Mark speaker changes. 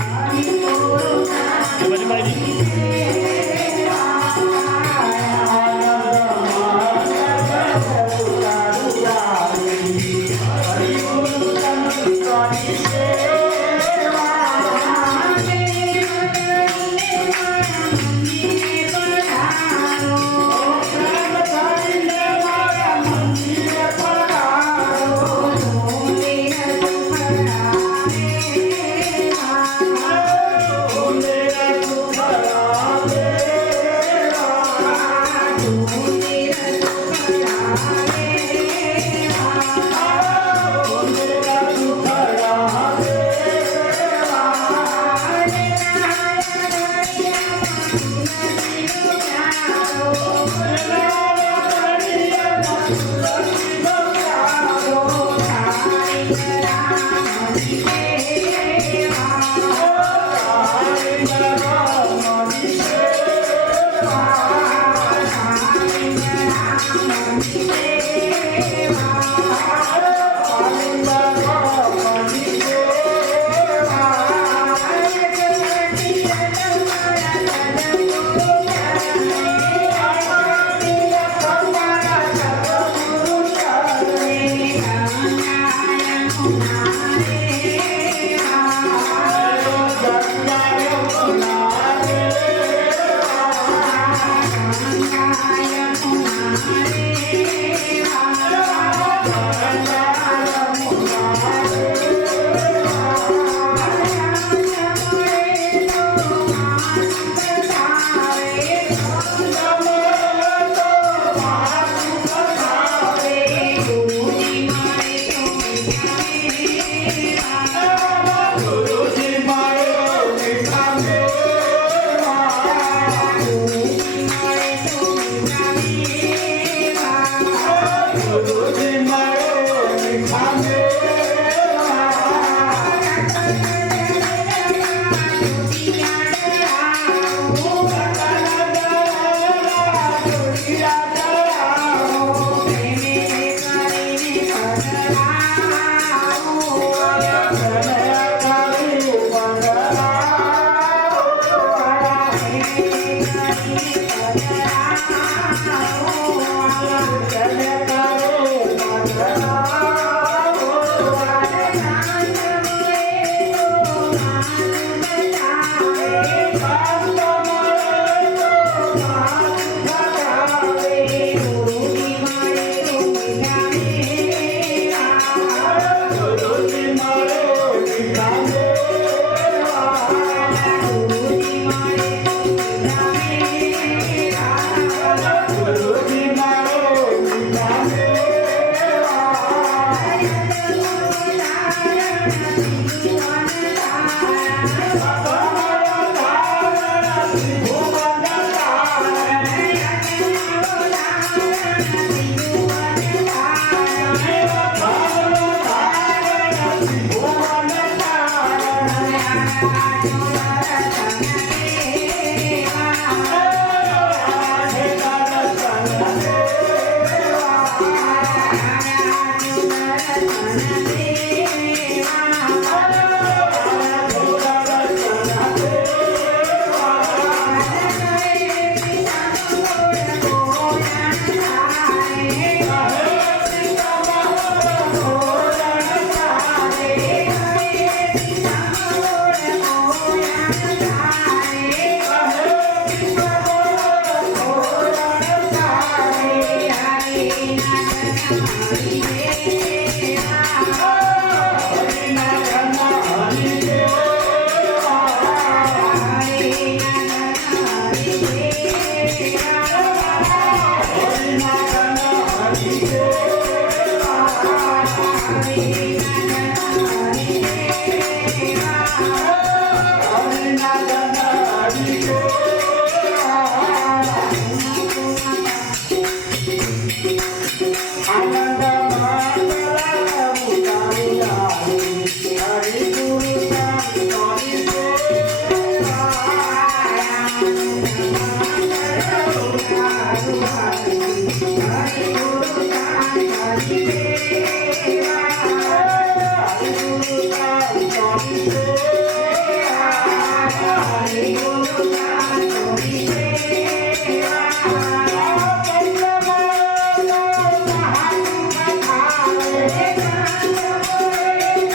Speaker 1: Amen. Yeah. you.
Speaker 2: Thank You.